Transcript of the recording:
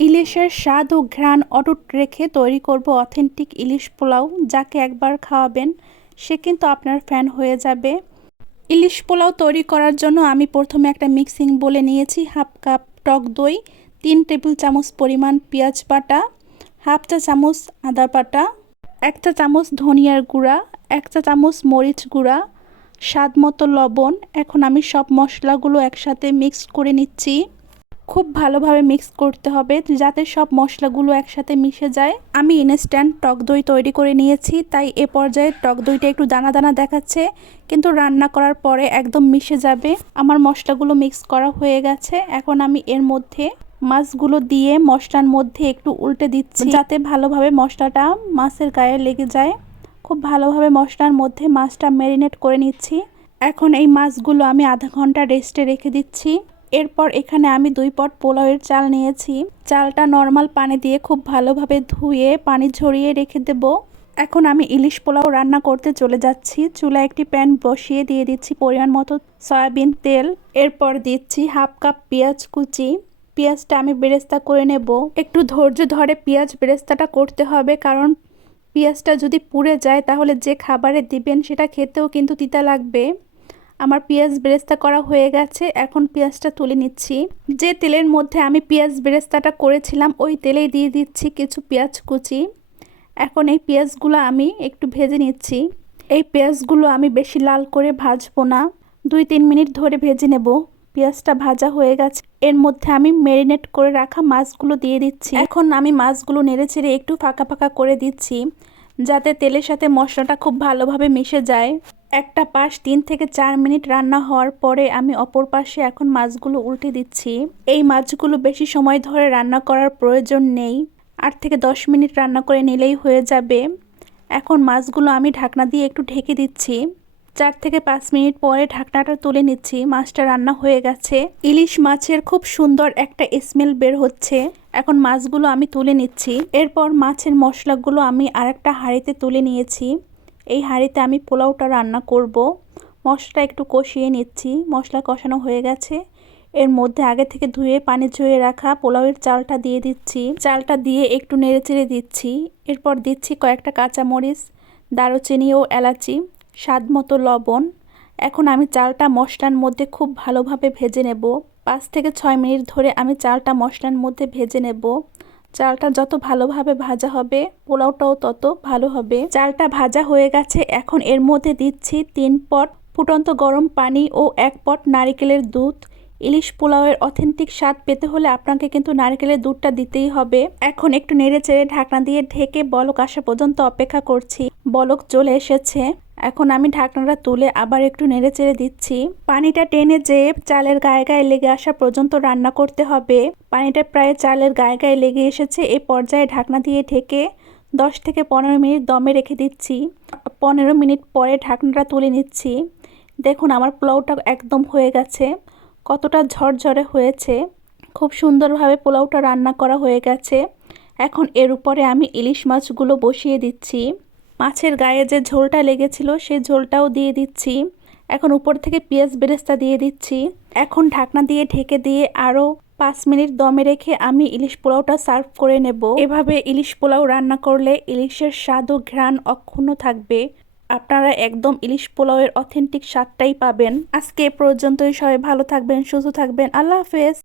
ইলিশের স্বাদ ও ঘ্রাণ অটুট রেখে তৈরি করব অথেন্টিক ইলিশ পোলাও, যাকে একবার খাওয়াবেন, সে কিন্তু আপনার ফ্যান হয়ে যাবে। ইলিশ পোলাও তৈরি করার জন্য আমি প্রথমে একটা মিক্সিং বলে নিয়েছি হাফ কাপ টক দই, তিন টেবিল চামচ পরিমাণ পেঁয়াজ বাটা, হাফ চা চামচ আদা বাটা, এক চা চামচ ধনিয়ার গুঁড়া, এক চা চামচ মরিচ গুঁড়া, স্বাদ মতো লবণ। এখন আমি সব মশলাগুলো একসাথে মিক্স করে নিচ্ছি। খুব ভালোভাবে মিক্স করতে হবে যাতে সব মশলাগুলো একসাথে মিশে যায়। আমি ইনস্ট্যান্ট টক দই তৈরি করে নিয়েছি, তাই এ পর্যায়ে টক দইটা একটু দানা দানা দেখাচ্ছে। কিন্তু রান্না করার পরে একদম মিশে যাবে। আমার মশলাগুলো মিক্স করা হয়ে গেছে। এখন আমি এর মধ্যে মাছগুলো দিয়ে মশলার মধ্যে একটু উল্টে দিচ্ছি যাতে ভালোভাবে মশলাটা মাছের গায়ে লেগে যায়। খুব ভালোভাবে মশলার মধ্যে মাছটা ম্যারিনেট করে নিচ্ছি। এখন এই মাছগুলো আমি আধা ঘণ্টা রেস্টে রেখে দিচ্ছি। এরপর এখানে আমি দুই পট পোলাওয়ের চাল নিয়েছি। চালটা নর্মাল পানি দিয়ে খুব ভালোভাবে ধুয়ে পানি ঝরিয়ে রেখে দেব। এখন আমি ইলিশ পোলাও রান্না করতে চলে যাচ্ছি। চুলা একটি প্যান বসিয়ে দিয়ে দিচ্ছি পরিমাণ মতো সয়াবিন তেল। এরপর দিচ্ছি হাফ কাপ পেঁয়াজ কুচি। পেঁয়াজটা আমি বেরেস্তা করে নেব। একটু ধৈর্য ধরে পেঁয়াজ বেরেস্তাটা করতে হবে কারণ পেঁয়াজটা যদি পুড়ে যায় তাহলে যে খাবারে দিবেন সেটা খেতেও কিন্তু তিতা লাগবে। আমার পেঁয়াজ বেরেস্তা করা হয়ে গেছে, এখন পেঁয়াজটা তুলে নিচ্ছি। যে তেলের মধ্যে আমি পেঁয়াজ বেরেস্তাটা করেছিলাম, ওই তেলেই দিয়ে দিচ্ছি কিছু পেঁয়াজ কুচি। এখন এই পেঁয়াজগুলো আমি একটু ভেজে নিচ্ছি। এই পেঁয়াজগুলো আমি বেশি লাল করে ভাজবো না। দুই তিন মিনিট ধরে ভেজে নেব। পেঁয়াজটা ভাজা হয়ে গেছে। এর মধ্যে আমি ম্যারিনেট করে রাখা মাছগুলো দিয়ে দিচ্ছি। এখন আমি মাছগুলো নেড়ে চেড়ে একটু ফাঁকা ফাঁকা করে দিচ্ছি, যাতে তেলের সাথে মশলাটা খুব ভালোভাবে মিশে যায়। একটা পাশ তিন থেকে চার মিনিট রান্না হওয়ার পরে আমি অপর পাশে এখন মাছগুলো উল্টে দিচ্ছি। এই মাছগুলো বেশি সময় ধরে রান্না করার প্রয়োজন নেই। আট থেকে দশ মিনিট রান্না করে নিলেই হয়ে যাবে। এখন মাছগুলো আমি ঢাকনা দিয়ে একটু ঢেকে দিচ্ছি। চার থেকে পাঁচ মিনিট পরে ঢাকনাটা তুলে নিচ্ছি। মাছটা রান্না হয়ে গেছে। ইলিশ মাছের খুব সুন্দর একটা স্মেল বের হচ্ছে। এখন মাছগুলো আমি তুলে নিচ্ছি। এরপর মাছের মশলাগুলো আমি আরেকটা হাঁড়িতে তুলে নিয়েছি। এই হাঁড়িতে আমি পোলাওটা রান্না করব। মশলা একটু কষিয়ে নিচ্ছি। মশলা কষানো হয়ে গেছে। এর মধ্যে আগে থেকে ধুয়ে, পানি ঝুয়ে রাখা পোলাওয়ের চালটা দিয়ে দিচ্ছি। চালটা দিয়ে একটু নেড়ে চেড়ে দিচ্ছি। এরপর দিচ্ছি কয়েকটা কাঁচামরিচ, দারুচিনি ও এলাচি স্বাদ মতো লবণ। এখন আমি চালটা মশলার মধ্যে খুব ভালোভাবে ভেজে নেব। পাঁচ থেকে ছয় মিনিট ধরে আমি চালটা মশলার মধ্যে ভেজে নেব। চালটা যত ভালোভাবে ভাজা হবে, পোলাওটাও তত ভালো হবে। চালটা ভাজা হয়ে গেছে, এখন এর মধ্যে দিচ্ছি তিন পট ফুটন্ত গরম পানি ও এক পট নারিকেলের দুধ। ইলিশ পোলাওয়ের অথেন্টিক স্বাদ পেতে হলে আপনাকে কিন্তু নারকেলের দুধটা দিতেই হবে। এখন একটু নেড়ে চেড়ে ঢাকনা দিয়ে ঢেকে বলক আসা পর্যন্ত অপেক্ষা করছি। বলক চলে এসেছে। এখন আমি ঢাকনাটা তুলে আবার একটু নেড়ে চেড়ে দিচ্ছি। পানিটা টেনে যেয়ে চালের গায়ে গায়ে লেগে আসা পর্যন্ত রান্না করতে হবে। পানিটা প্রায় চালের গায়ে গায়ে লেগে এসেছে এই পর্যায়ে ঢাকনা দিয়ে ঢেকে দশ থেকে পনেরো মিনিট দমে রেখে দিচ্ছি। পনেরো মিনিট পরে ঢাকনাটা তুলে নিচ্ছি। দেখুন, আমার পোলাওটা একদম হয়ে গেছে। কতটা ঝরঝরে হয়েছে। খুব সুন্দরভাবে পোলাওটা রান্না করা হয়ে গেছে। এখন এর উপরে আমি ইলিশ মাছগুলো বসিয়ে দিচ্ছি। মাছের গায়ে যে ঝোলটা লেগেছিল, সেই ঝোলটাও দিয়ে দিচ্ছি। এখন উপর থেকে পেঁয়াজ বেরেস্তা দিয়ে দিচ্ছি। এখন ঢাকনা দিয়ে ঢেকে দিয়ে আরও পাঁচ মিনিট দমে রেখে আমি ইলিশ পোলাওটা সার্ভ করে নেব। এভাবে ইলিশ পোলাও রান্না করলে ইলিশের স্বাদ ও ঘ্রাণ অক্ষুণ্ণ থাকবে। আপনারা একদম ইলিশ পোলাওয়ের অথেন্টিক স্বাদটাই পাবেন। আজকে পর্যন্তই। সবাই ভালো থাকবেন, সুস্থ থাকবেন। আল্লাহ হাফেজ।